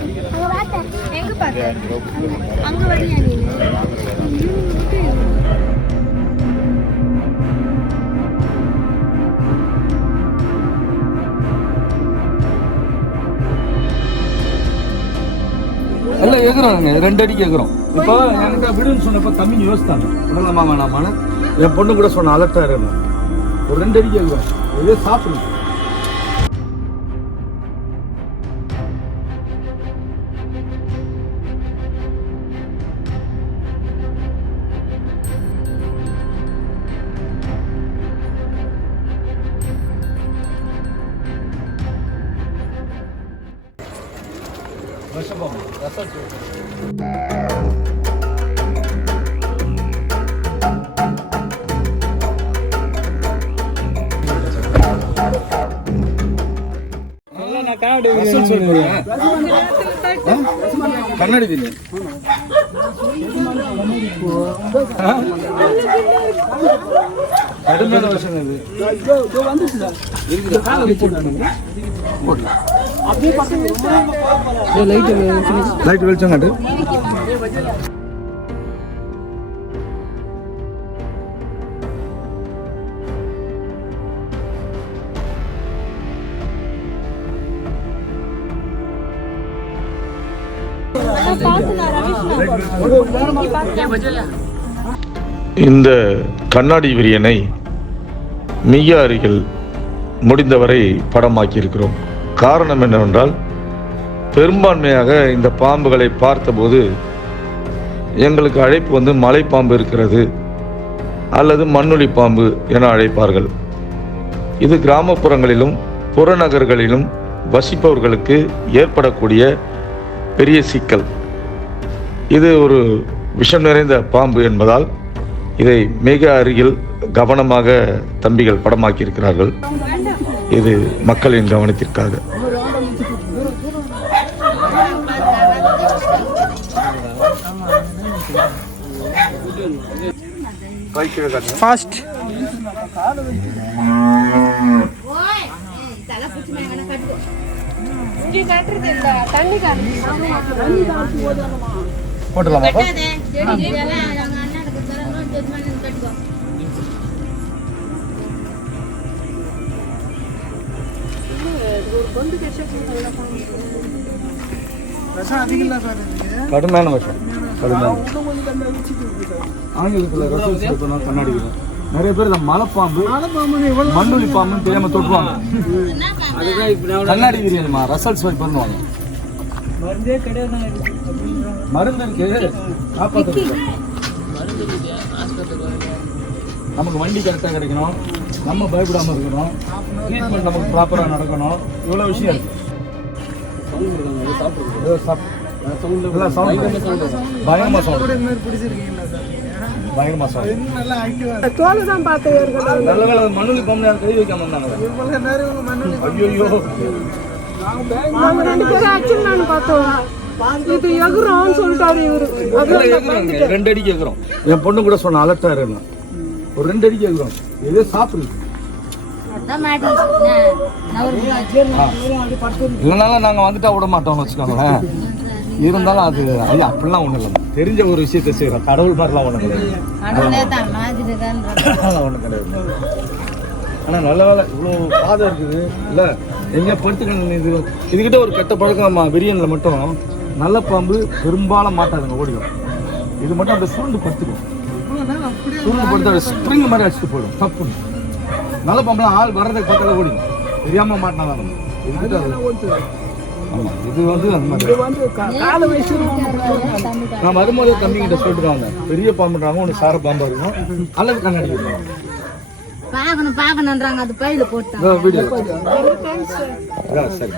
எங்க பார்த்த அங்க வரியா நீ எல்லாம் எகுறாங்க ரெண்டு அடிக்கு எகுறோம் இப்போ என்கிட்ட விடுன்னு சொன்னப்போ தம்பி யோசித்தாங்க. வேணாமான்னு என் பொண்ணு கூட சொன்ன அலர்ட்டா இருக்கணும் ஒரு ரெண்டு அடிக்கு எகுறோம் இதே சாப்பிடுங்க. ரசம் கண்ணாடி தின்னு கடுமையான விஷயம் இது லைட் வெளிச்சம் காட்டு. இந்த கண்ணாடி விரியனை மிக அருகில் முடிந்தவரை படமாக்கியிருக்கிறோம். காரணம் என்னவென்றால் பெரும்பான்மையாக இந்த பாம்புகளை பார்த்தபோது எங்களுக்கு அழைப்பு வந்து மலைப்பாம்பு இருக்கிறது அல்லது மண்ணுளி பாம்பு என அழைப்பார்கள். இது கிராமப்புறங்களிலும் புறநகர்களிலும் வசிப்பவர்களுக்கு ஏற்படக்கூடிய பெரிய சிக்கல். இது ஒரு விஷம் நிறைந்த பாம்பு என்பதால் இதை மிக அருகில் கவனமாக தம்பிகள் படமாக்கியிருக்கிறார்கள். இது மக்களின் கவனத்திற்காக. ஃபாஸ்ட் இங்க கடுமையான விஷம் கடுமையான ஆங்கிலத்தில் ரசம் கண்ணாடி. நிறைய பேர் இந்த மலைப்பாம்பு மண்ணுளி பாம்புன்னு தெரியாம தொட்டுவாங்க கண்ணாடி விரியன்மா ரசல்ஸ் போய் பண்ணுவாங்க மருந்து இருக்கு காப்பாத்துறது நமக்கு வண்டி கரெக்டாக கிடைக்கணும். நம்ம பயப்படாம இருக்கணும். ட்ரீட்மெண்ட் நமக்கு ப்ராப்பராக நடக்கணும். இவ்வளோ விஷயம் இருக்கு. ஏதோ சாப்- எல்லாம் sound. பயங்கரமா sound. பயங்கரமா sound. தோலை தான் பார்த்து ஏற்கனவே நல்ல வேளை மண்ணுளி பாம்பு கை வைக்காம இருந்தாங்க. ஐயோ நாங்க ரெண்டு பேரும் ஆக்சுவல் நான் பார்த்தோம். இது எகுறோம்னு சொல்லிட்டாரு இவரு. அதான் ரெண்டு அடி கேட்குறோம் என் பொண்ணு கூட சொன்ன அலர்ட்டா இருக்கணும் ஒரு ரெண்டு அடி கேட்குறோம் இதே சாப்பிடுங்க அதான் மாட்டி இல்லைனாலும் நாங்கள் வந்துட்டா விட மாட்டோம்னு வச்சுக்கோங்களேன். இருந்தாலும் அது ஐயா அப்படிலாம் ஒன்றும் இல்லை தெரிஞ்ச ஒரு விஷயத்தை செய்கிறோம் கடவுள் மாதிரிலாம் ஒன்றும் கிடையாது. அதெல்லாம் ஒன்றும் கிடையாது. ஆனால் நல்ல வேலை இவ்வளோ பாதை இருக்குது. இல்லை எங்கே படுத்துக்கணும்? இது இதுக்கிட்ட ஒரு கெட்ட பழக்கம்மா விரியனில் மட்டும். நல்ல பாம்பு பெரும்பாலும் மாட்டாதுங்க ஓடிடும். இது மட்டும் அப்படியே சுருண்டு படுத்துக்கும். சுருண்டு படுத்து ஸ்ப்ரிங் மாதிரி அடிச்சுட்டு போயிடும். தப்பு. நல்ல பாம்புலாம் ஆள் வர்றதுக்கு பக்கத்தில் ஓடிடும் தெரியாமல் மாட்டினாதான் ஆமாம் இது வந்து அந்த மாதிரி. நான் வரும்போது தம்பிக்கிட்ட சொல்லிட்டு வந்தேன். பெரிய பாம்புன்றாங்க ஒன்று சார பாம்பா இருக்கும். அல்லது கண்ணாடி இருக்கும். பார்க்கணும் பார்க்கணுன்றாங்க அது பையில இதோ வீடியோ. சரி.